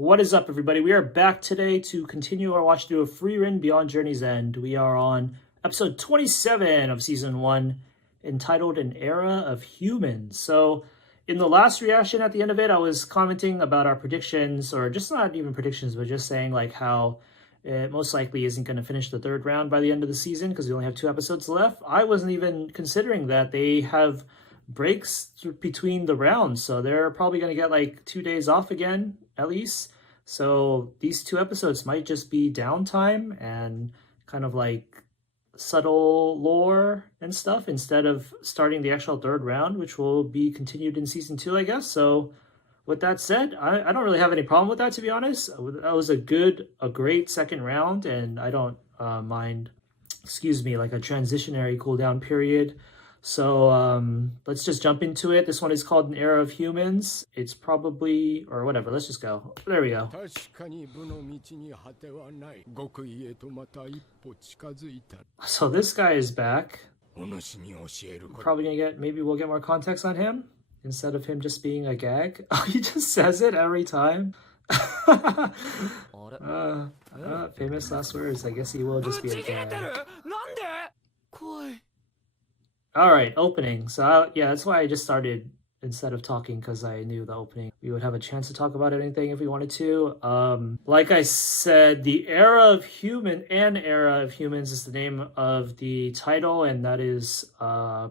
What is up, everybody? We are back today to continue our watch through of Frieren Beyond Journey's End. We are on episode 27 of season 1, entitled An Era of Humans. So in the last reaction at the end of it, I was commenting about our predictions, or just not even predictions, but just saying like how it most likely isn't going to finish the third round by the end of the season because we only have 2 episodes left. I wasn't even considering that they have breaks between the rounds, so they're probably going to get like 2 days off again at least. So these 2 episodes might just be downtime and kind of like subtle lore and stuff instead of starting the actual third round, which will be continued in season 2, I guess. So with that said, I don't really have any problem with that, to be honest. That was a great second round, and I don't mind, like a transitionary cooldown period. So let's just jump into it. This one is called An Era of Humans. It's probably, or whatever, let's just go. There we go. So this guy is back. Probably gonna get, maybe we'll get more context on him instead of him just being a gag. Oh, he just says it every time. Famous last words. I guess he will just be a gag. All right, opening. So yeah, that's why I just started instead of talking, because I knew the opening we would have a chance to talk about anything if we wanted to. Like I said, the Era of Human and Era of Humans is the name of the title, and that is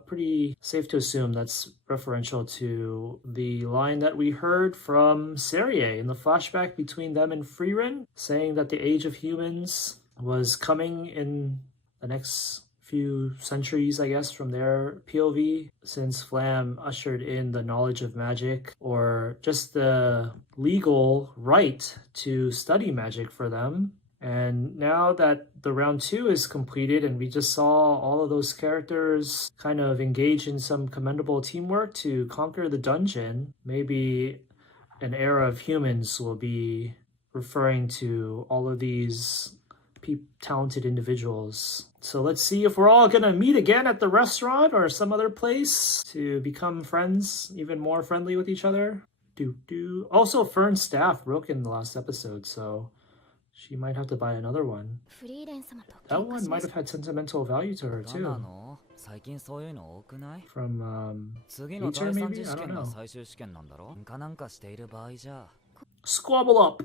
pretty safe to assume that's referential to the line that we heard from SERIE in the flashback between them and Frieren, saying that the Age of Humans was coming in the next few centuries, I guess, from their POV, since Flam ushered in the knowledge of magic, or just the legal right to study magic for them. And now that the round 2 is completed and we just saw all of those characters kind of engage in some commendable teamwork to conquer the dungeon, maybe an Era of Humans will be referring to all of these talented individuals. So let's see if we're all gonna meet again at the restaurant or some other place to become friends, even more friendly with each other. Also, Fern's staff broke in the last episode, so she might have to buy another one. That one might have had sentimental value to her too. From nature, maybe? I don't know. Squabble up!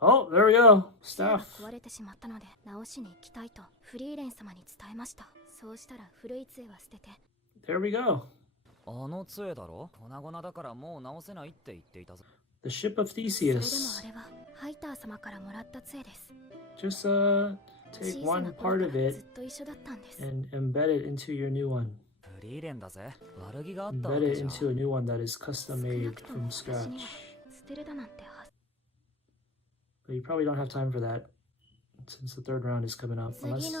Oh, there we go. Staff. There we go. The ship of Theseus. Just take one part of it and embed it into your new one. Embed it into a new one that is custom made from scratch. But you probably don't have time for that, since the third round is coming up. Unless...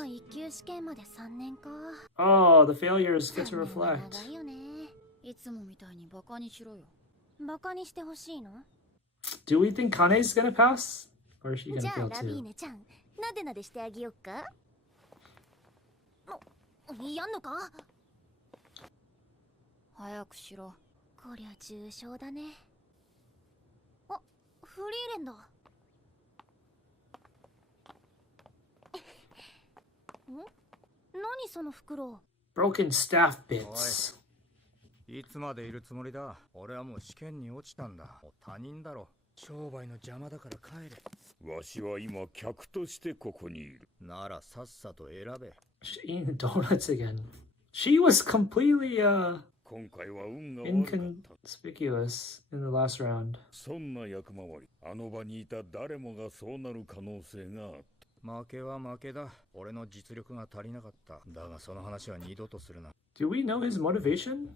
Oh, the failures get to reflect. Do we think Kane's gonna pass? Or is she gonna fail too? Broken staff bits. いつまでいるつもりだ。俺はもう試験に落ちたんだ。他人だろ。商売の邪魔だから帰れ。わしは今客としてここにいる。ならさっさと選べ。Eating donuts again. She was completely 今回は運が悪かった。inconspicuous in the last round. そんな役回り。あの場にいた誰もがそうなる可能性があった。負けは負けだ。俺の実力が足りなかった。だがその話は二度とするな。Do we know his motivation?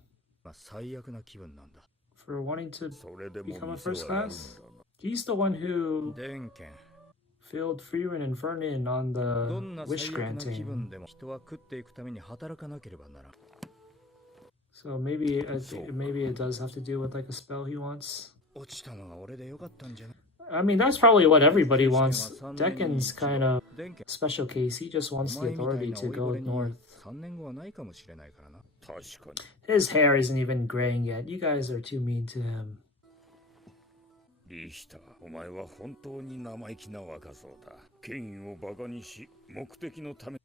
最悪な気分なんだ。For wanting to become a first class? He's the one who filled Frieren and Frieren on the wish granting. So maybe it does have to do with like a spell he wants. I mean, that's probably what everybody wants. Dekken's kind of special case. He just wants the authority to go north. His hair isn't even graying yet. You guys are too mean to him. リヒター、お前は本当に生意気な若造だ。権威をバカにし、目的のため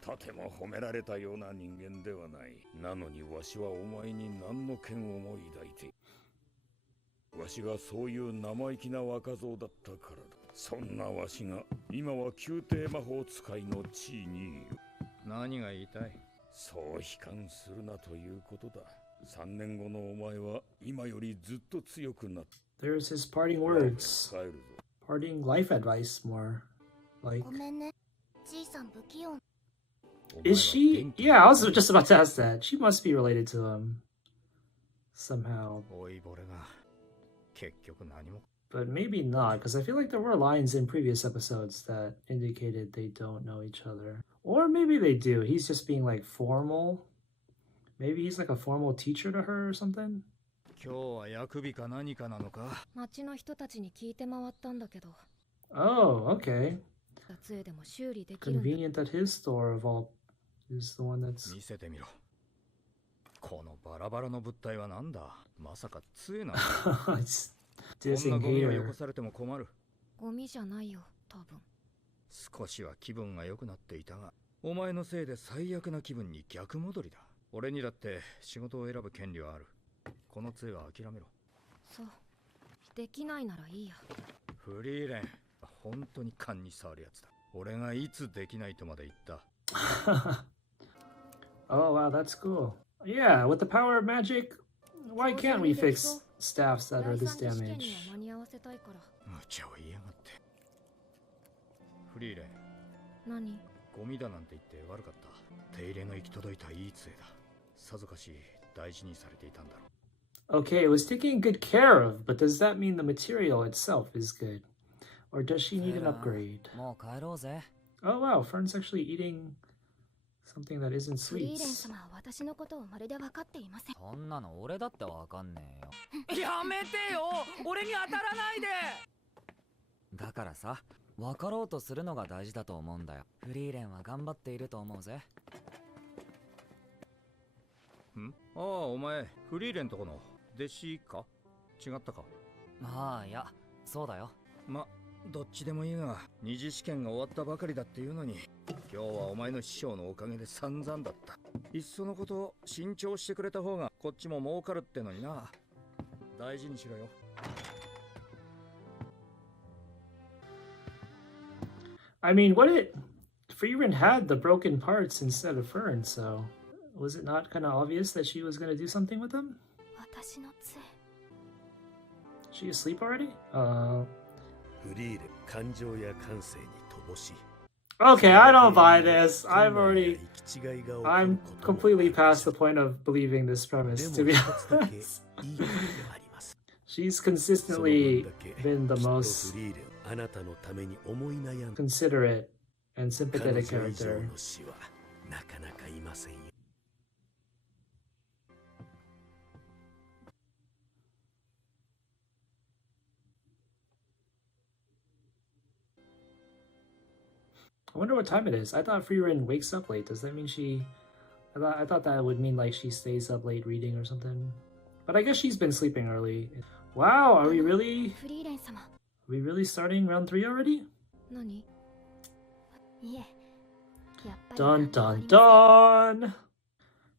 とても褒められたような人間ではない。なのにわしはお前に何の嫌悪も抱いている。わしがそういう生意気な若造だったからだ。そんなわしが今は宮廷魔法使いの地位にいる。何が言いたい？そう悲観するなということだ。3年後のお前は今よりずっと強くなった。 There's his parting words. 帰るぞ。 Parting life advice more. Like, ごめんね。じいさん不器用。 is she? Yeah, I was just about to ask that. She must be related to him somehow. 老いぼれが結局何も。 But maybe not, because I feel like there were lines in previous episodes that indicated they don't know each other. Or maybe they do. He's just being like formal. Maybe he's like a formal teacher to her or something. 今日は役日か何かなのか。町の人たちに聞いて回ったんだけど。 Oh, okay. 杖でも修理できるんだ。 Convenient that his store of all is the one that's... 見せてみろ。このバラバラの物体は何だ。まさか杖なの？ It's こんな dissing ゴミをよ hater. こされても困る。ゴミじゃないよ、多分。少しは気分が良くなっていたが、お前のせいで最悪な気分に逆戻りだ。俺にだって仕事を選ぶ権利はある。この杖は諦めろ。そう。できないならいいや。フリーレン、本当に勘に触るやつだ。俺がいつできないとまで言った。Oh, wow, that's cool. Yeah, with the power of magic, why can't we fix staffs that are this 第三次試験 damage? には間に合わせたいから。無茶を言いやがって。フリーレン、何？ゴミだなんて言って悪かった。手入れの行き届いたいい杖だ。さぞかし大事にされていたんだろう。Okay, it was taken good care of, but does that mean the material itself is good? Or does she need an upgrade? もう帰ろうぜ。 Oh wow, Fern's actually eating something that isn't フリーレン sweets. 様は私のことをまるで分かっていません。そんなの俺だってわかんねえよ。やめてよ、俺に当たらないで。だからさ、分かろうとするのが大事だと思うんだよ。フリーレンは頑張っていると思うぜ。ん？ああ、お前、フリーレンとこの弟子か？違ったか？ああ、いや、そうだよ。ま、どっちでもいいが、二次試験が終わったばかりだっていうのに、今日はお前の師匠のおかげで散々だった。いっそのことを慎重してくれた方がこっちも儲かるってのにな。大事にしろよ。I mean, what it... Frieren had the broken parts instead of Fern, so... Was it not kind of obvious that she was going to do something with them? 私の杖。 She asleep already? フリーレン、感情や感性に乏しい。 Okay, I don't buy this. I've already... 行き違いが起こる I'm ことも completely past the point of believing this で premise, も to be 一つだけい honest. いことがあります。 She's その分 consistently だけ been the きっと most フリーレン、あなたのために思い悩んだ considerate and 彼 sympathetic 女以上 character. の死はなかなかいませんよ。I wonder what time it is. I thought Frieren wakes up late. Does that mean she... I thought that would mean like she stays up late reading or something. But I guess she's been sleeping early. Wow, are we really... フリーレン様。 Are we really starting round 3 already? 何？いえ。やっぱり Dun なん dun とありません。 dun!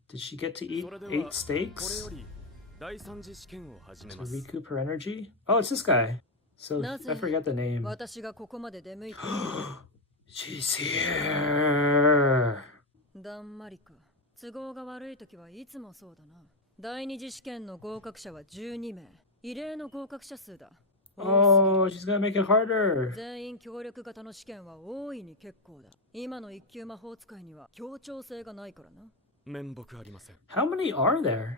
Did she get to eat 8 steaks? 第三次試験を始め To ます。 recoup her energy? Oh, it's this guy. So I forget the name. 私がここまで出向いて She's here. だんまりか。都合が悪い時はいつもそうだな。第二次試験の合格者は12名。異例の合格者数だ。 Oh, she's gonna make it harder. 全員協力型の試験は大いに結構だ。今の一級魔法使いには協調性がないからな。面目ありません。 How many are there?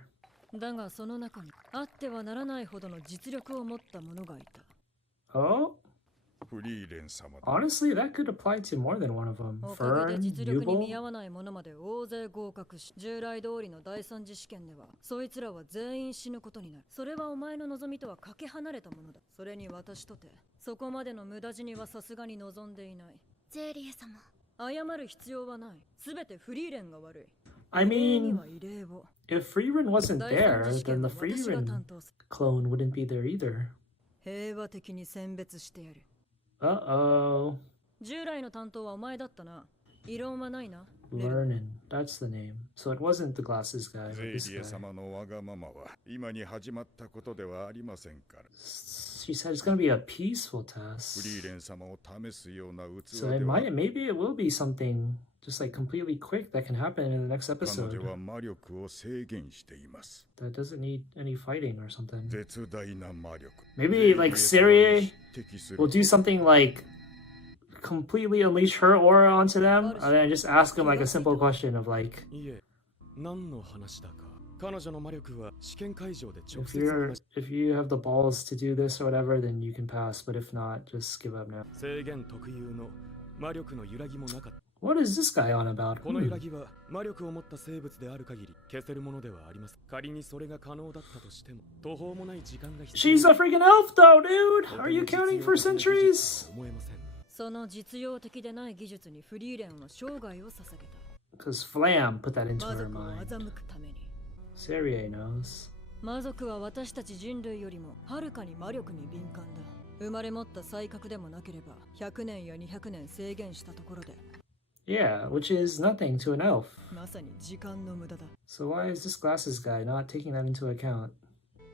だがその中にあってはならないほどの実力を持った者がいた。 Oh, フリーレン様だ。 honestly, that could apply to more than one of them. おかげで Fern, 実力に見 Yubel. 合わない者まで大勢合格し、従来通りの第三次試験ではそいつらは全員死ぬことになる。それはお前の望みとはかけ離れたものだ。それに私とてそこまでの無駄死にはさすがに望んでいない。ゼーリエ様。謝る必要はない。すべてフリーレンが悪い。I 礼に mean, は異例を。 if Frieren wasn't 第 there, 三次試 then 験 the は私が Frieren 担当する。 clone wouldn't be there either. 平和的に選別してやる。 Uh-oh. 従来の担当はお前だったな。異論はないな。 Vernon, that's the name. So it wasn't the glasses guy, ゼ but イ this リエ guy. 様のわがままは今に始まったことではありませんから She said it's gonna be a peaceful フ test. リーレン様を試すような器 So で it は maybe it will be something just like completely quick that can happen in the next 彼 episode. 女は魔力を制限しています That doesn't need any fighting or something. 絶大な魔力 Maybe like ゼイリエ様に SERIE 匹敵する will do something like completely unleash her aura onto them and then just ask them like a simple question of like いえ、何の話だか。彼女の魔力は試験会場で直 if 接 if you have the balls to do this or whatever then you can pass, but if not, just give up now. 制限特有の魔力の揺らぎもなかった。 What is this guy on about? この揺らぎは魔力を持った生物である限り消せるものではあります。仮にそれが可能だったとしても途方もない時間が必要。 She's a freaking elf though, dude! Are you counting for centuries? 思えません。その実用的でない技術にフリーレンは生涯を捧げ Because Flam put that た。 into 魔 her 族を mind. 欺くために。 SERIE knows. 魔族は私たち人類よりもはるかに魔力に敏感だ。生まれ持った才覚でもなければ100年や200年制限したところで Yeah, which is nothing to an elf. まさに時間の無駄だ。 So why is this glasses guy not taking that into account?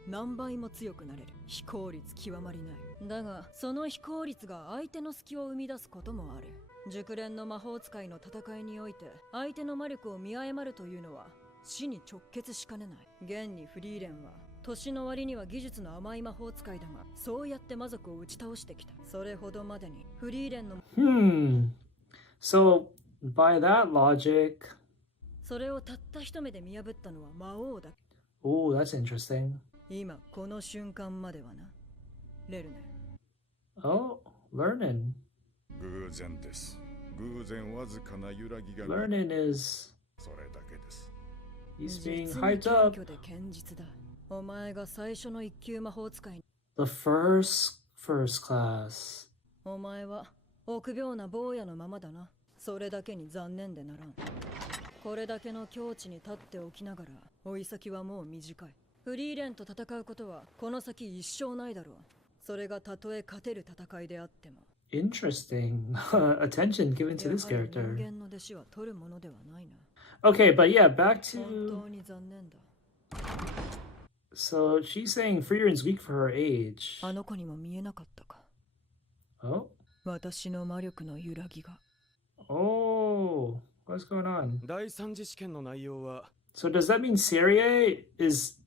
何倍も強くなれる。非効率極まりない。だが、その非効率が相手の隙を生み出すこともある。熟練の魔法使いの戦いにおいて、相手の魔力を見誤るというのは死に直結しかねない。現にフリーレンは、年の割には技術の甘い魔法使いだが、そうやって魔族を打ち倒してきた。それほどまでにフリーレンの So, by that logic... それをたった一目で見破ったのは魔王だ。 Oh, that's interesting. 今この瞬間まではな。レルネ。 Oh, Learnin. 偶然です偶然わずかな揺らぎが Learnin is... それだけです He's being 実に hyped 謙 up. 虚で堅実だ。お前が最初の一級魔法使い。 The first class. お前は臆病な坊やのままだな。それだけに残念でならん。これだけの境地に立っておきながら、追い先はもう短い。フリーレンと戦うことはこの先一生ないだろう。それがたとえ勝てる戦いであっても。 Interesting. Attention given to this やはり character. 人間の弟子は取るものではないな。 Okay, but yeah, back 本 to... 当に残念だ。 So she's saying Frieren's weak for her age. あの子にも見えなかったか。 Oh? 私の魔力の揺らぎが。 Oh, what's going on? 第三次試験の内容は So does that mean SERIE is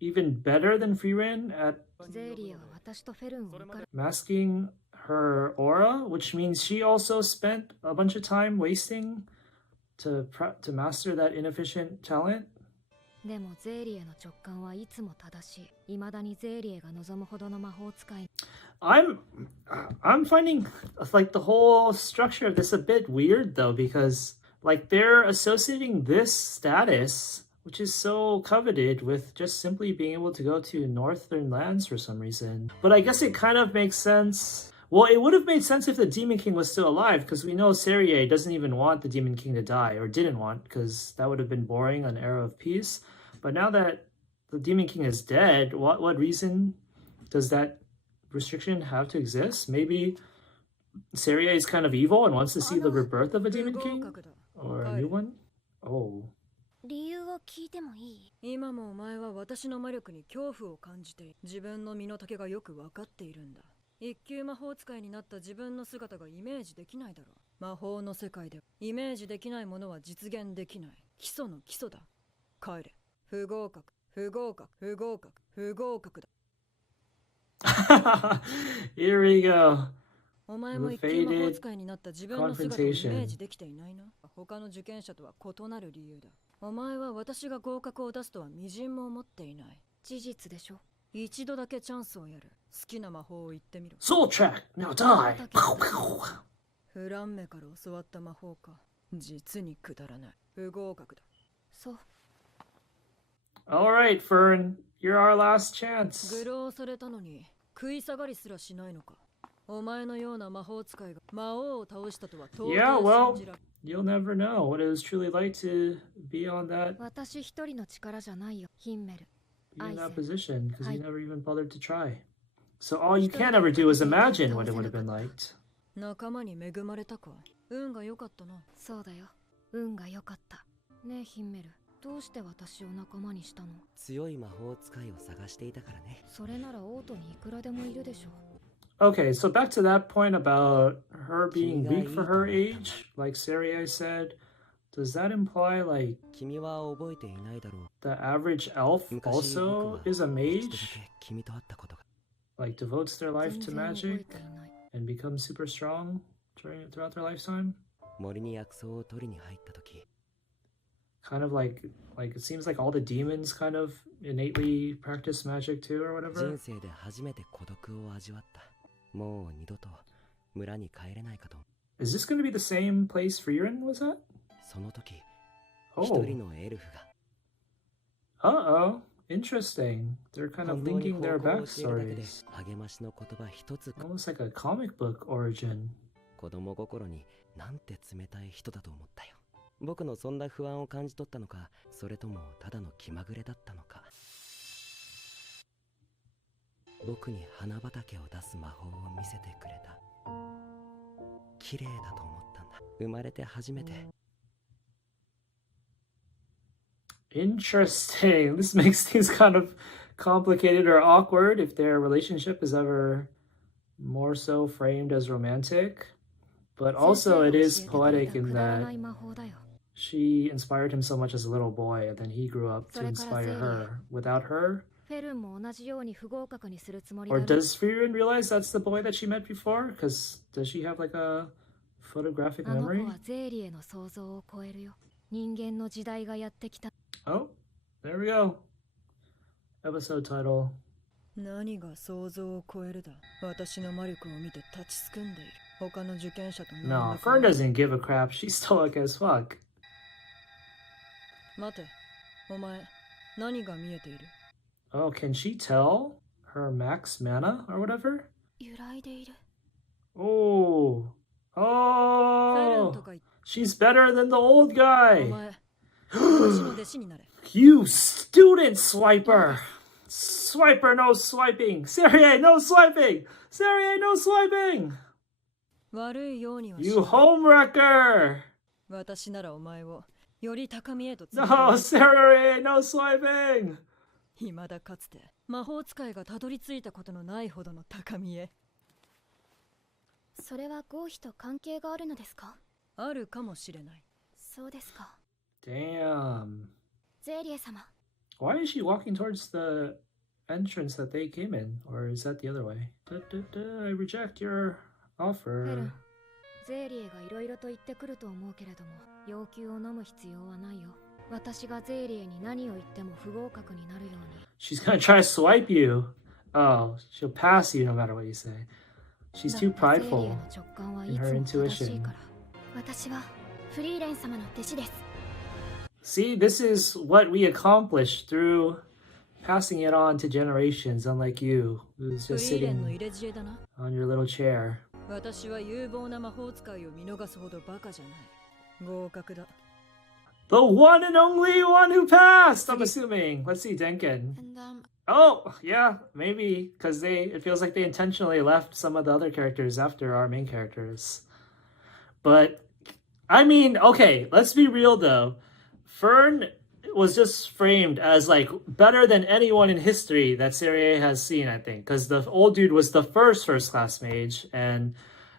even better than Frieren at ゼーリエは私とフェルンを抜かれ masking her aura? Which means she also spent a bunch of time wasting to master that inefficient talent? でもゼーリエの直感はいつも正しい。未だにゼーリエが望むほどの魔法使い。 I'm finding like the whole structure of this a bit weird though, because like they're associating this status, which is so coveted, with just simply being able to go to northern lands for some reason. But I guess it kind of makes sense. Well, it would have made sense if the Demon King was still alive, because we know SERIE doesn't even want the Demon King to die, or didn't want, because that would have been boring, an era of peace. But now that the Demon King is dead, what reason does that restriction have to exist? Maybe SERIE is kind of evil and wants to see the rebirth of a Demon King? Or a new one? Oh. 理由を聞いてもいい？今もお前は私の魔力に恐怖を感じている。自分の身の丈がよく分かっているんだ。一級魔法使いになった自分の姿がイメージできないだろう。魔法の世界でイメージできないものは実現できない。基礎の基礎だ。帰れ。不合格、不合格、不合格、不合格だ。Here we go. お前も一級魔法使いになった自分の姿をイメージできていないな。他の受験者とは異なる理由だ。お前は私が合格を出すとは微塵も思っていない。事実でしょ。一度だけチャンスをやる。好きな魔法を言ってみろ。 Soul Track! Now die! フランメから教わった魔法か。実にくだらない。不合格だ。そう。Alright, Fern. You're our last chance. 愚弄されたのに食い下がりすらしないのか。お前のような魔法使いが魔王を倒したとは到底 Yeah, well, 信じられ You'll never know what it was truly like to be on that, 私一人の力じゃないよ、ヒンメル。 be in that Aizen. position, because you Hi. never even bothered to try. So all you can ever do is imagine what it would have been like. 仲間に恵まれたか。運が良かったな。そうだよ。運が良かった。ねえ、ヒンメル。どうして私を仲間にしたの？強い魔法使いを探していたからね。それならオートにいくらでもいるでしょ。Okay, so back to that point about her being weak for her age, like SERIE said, does that imply like 君は覚えていないだろう。 the average elf 昔 also 僕は is a 一度だ mage? け君と会ったことが。 Like devotes their life 全 to 然覚え magic ていない。 and becomes super strong throughout their lifetime? 森に薬草を取りに入った時、 Kind of like it seems like all the demons kind of innately practice magic too or 人 whatever. 生で初めて孤独を味わった。もう二度と村に帰れないかと。 Is this going to be the same place Frieren was at? その時、 Oh. 一人のエルフが Uh-oh. Interesting. They're kind of 本当に linking their 方向を教えるだけで backstories. 励ましの言葉一つ。 Almost like a comic book origin. 子供心になんて冷たい人だと思ったよ。僕のそんな不安を感じ取ったのか、それともただの気まぐれだったのか。僕に花畑を出す魔法を見せてくれた。綺麗だと思ったんだ。生まれて初めて。 Interesting. This makes things kind of complicated or awkward if their relationship is ever more so framed as romantic. But also it is poetic in that she inspired him so much as a little boy and then he grew up to inspire her. Without her, フェルンも同じように不合格にするつもり or だね。 does Frieren realize that's the boy that she met before? Because does she have like a photographic あの子 memory? はゼーリエの想像を超えるよ。人間の時代がやってきた。 Oh, there we go. Episode title. 何が想像を超えるだ。私の魔力を見て立ちすくんでいる。他の受験者と何 No, らか Fern doesn't give a crap. She's stoic as fuck. 待て、お前、何が見えている？ Oh, can she tell her max mana or whatever? 揺らいでいる。 Oh. フェルン Oh. とか言って、 She's better than the old お guy. 前、私の弟子になれ。 You student swiper. Swiper, no swiping. Serie, no swiping. Serie, no swiping. 悪いようにはし You ない。 homewrecker. 私ならお前をより高みへと連 No, れて行く。 Serie, no swiping. 未だかつて魔法使いがたどり着いたことのないほどの高みへ。それは合否と関係があるのですか？あるかもしれない。そうですか。 Damn. ゼーリエ様。 Why is she walking towards the entrance that they came in? Or is that the other way? I reject your フェル offer. ン、ゼーリエがいろいろと言ってくると思うけれども、要求を飲む必要はないよ。私がゼーリエに何を言っても不合格になるように。 She's gonna try to swipe you. Oh, she'll pass you no matter what you say. She's too だってゼーリエ prideful の直感はい in つ her も正しい intuition. から。私はフリーレン様の弟子です。 See, this is what we accomplished through passing it on to generations, unlike you, who's フ just リーレンの sitting 入れ知恵だな。 on your little chair. 私は有望な魔法使いを見逃すほどバカじゃない。合格だ。 The one and only one who passed, I'm assuming. Let's see, Denken. And Oh, yeah, maybe, because it feels like they intentionally left some of the other characters after our main characters. But, I mean, okay, let's be real though. Fern was just framed as like better than anyone in history that Serie has seen, I think, because the old dude was the first class mage, and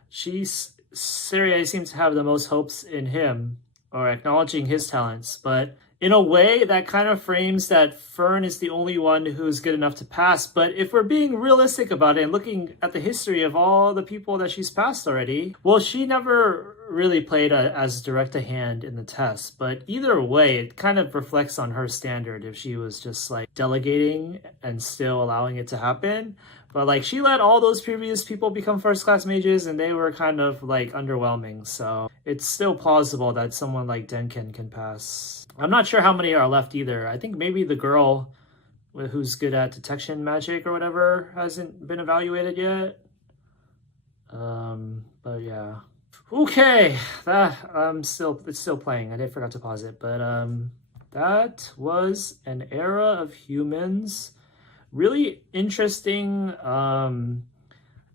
Serie seems to have the most hopes in him, or acknowledging his talents, but in a way that kind of frames that Fern is the only one who's good enough to pass. But if we're being realistic about it and looking at the history of all the people that she's passed already, well, she never really played as direct a hand in the test. But either way, it kind of reflects on her standard if she was just like delegating and still allowing it to happen. But like she let all those previous people become first class mages and they were kind of like underwhelming. So it's still plausible that someone like Denken can pass. I'm not sure how many are left either. I think maybe the girl who's good at detection magic or whatever hasn't been evaluated yet. But yeah. Okay, that it's still playing. I forgot to pause it, but that was an era of humans. Really interesting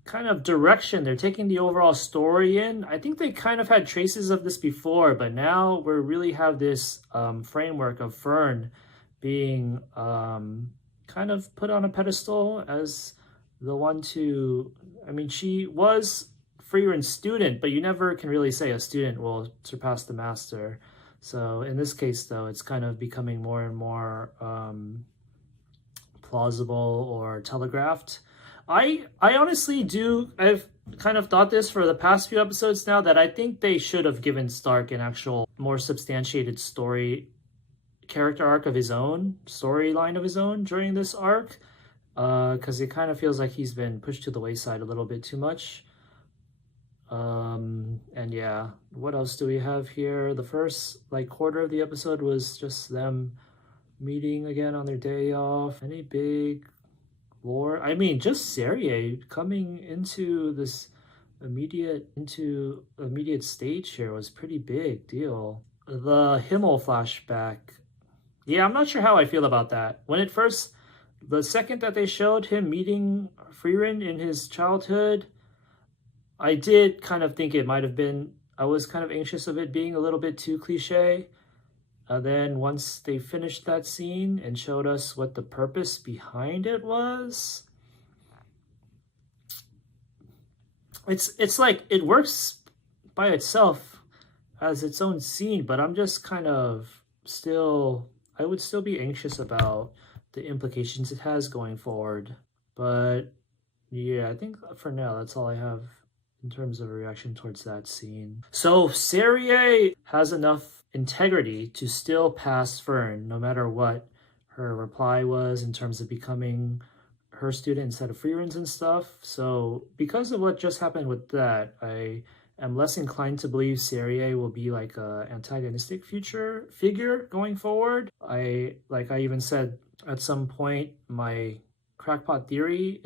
kind of direction they're taking the overall story in. I think they kind of had traces of this before, but now we really have this framework of Fern being kind of put on a pedestal as the one to, I mean, she was Frieren's student, but you never can really say a student will surpass the master. So in this case, though, it's kind of becoming more and more plausible or telegraphed. I honestly do. I've kind of thought this for the past few episodes now, that I think they should have given Stark an actual more substantiated story character arc of his own, storyline of his own during this arc, because it kind of feels like he's been pushed to the wayside a little bit too much. And yeah, what else do we have here? The first like quarter of the episode was just them meeting again on their day off. Any big lore? I mean, just Serie coming into this immediate stage here was pretty big deal. The Himmel flashback. Yeah, I'm not sure how I feel about that. The second that they showed him meeting Frieren in his childhood, I did kind of think it might have been, I was kind of anxious of it being a little bit too cliche. Then once they finished that scene and showed us what the purpose behind it was, it's like it works by itself as its own scene, but I'm just kind of still, I would still be anxious about the implications it has going forward. But yeah, I think for now that's all I have in terms of a reaction towards that scene. So Serie has enough integrity to still pass Fern, no matter what her reply was in terms of becoming her student instead of Frieren's and stuff. So because of what just happened with that, I am less inclined to believe Serie will be like a antagonistic future figure going forward. I even said at some point, my crackpot theory,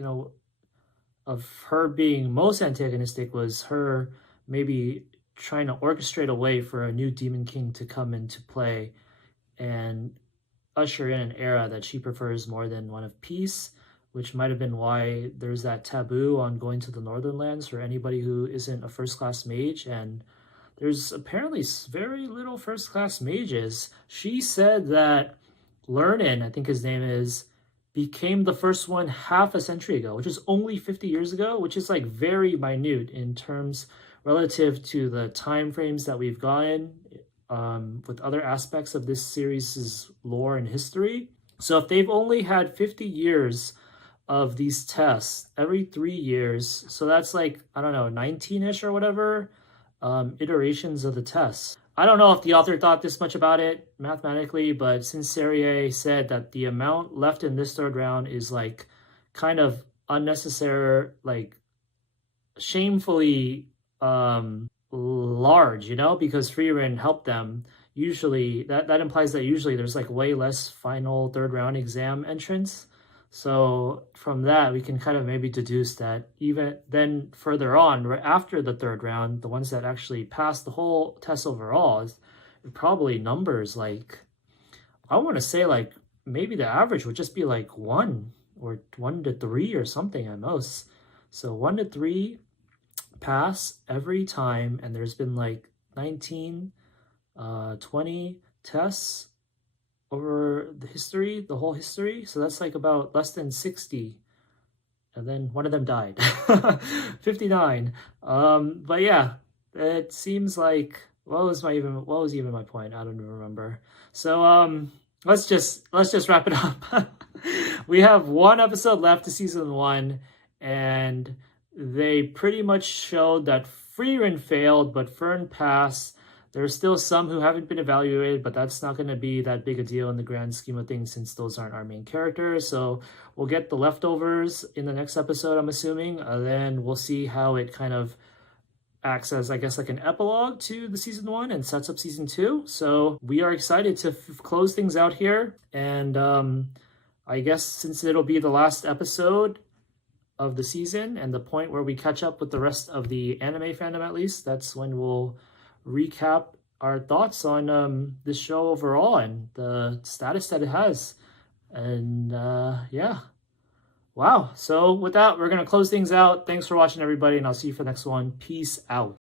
of her being most antagonistic was her maybe trying to orchestrate a way for a new Demon King to come into play and usher in an era that she prefers more than one of peace, which might have been why there's that taboo on going to the Northern Lands for anybody who isn't a first-class mage, and there's apparently very little first-class mages. She said that Lernan, I think his name is, became the first one half a century ago, which is only 50 years ago, which is like very minute in terms relative to the time frames that we've gotten with other aspects of this series' lore and history. So if they've only had 50 years of these tests every 3 years, so that's like, I don't know, 19-ish or whatever iterations of the tests. I don't know if the author thought this much about it mathematically, but since Serie said that the amount left in this third round is like kind of unnecessary, like shamefully large, because Frieren helped them. Usually that implies that usually there's like way less final third round exam entrants. So from that, we can kind of maybe deduce that even then further on, right after the third round, the ones that actually pass the whole test overall is probably numbers like, I want to say like maybe the average would just be like 1 or 1 to 3 or something at most. So 1 to 3 pass every time, and there's been like 19, 20 tests over the whole history. So that's like about less than 60. And then one of them died. 59. But yeah, it seems like, what was even my point? I don't even remember. So let's just wrap it up. We have 1 episode left to season 1, and they pretty much showed that Frieren failed, but Fern passed. There's still some who haven't been evaluated, but that's not going to be that big a deal in the grand scheme of things since those aren't our main characters. So we'll get the leftovers in the next episode, I'm assuming. Then we'll see how it kind of acts as, I guess, like an epilogue to the season 1 and sets up season 2. So we are excited to close things out here. And I guess since it'll be the last episode of the season and the point where we catch up with the rest of the anime fandom, at least, that's when we'll recap our thoughts on this show overall and the status that it has. And yeah. Wow. So with that, we're going to close things out. Thanks for watching, everybody, and I'll see you for the next one. Peace out.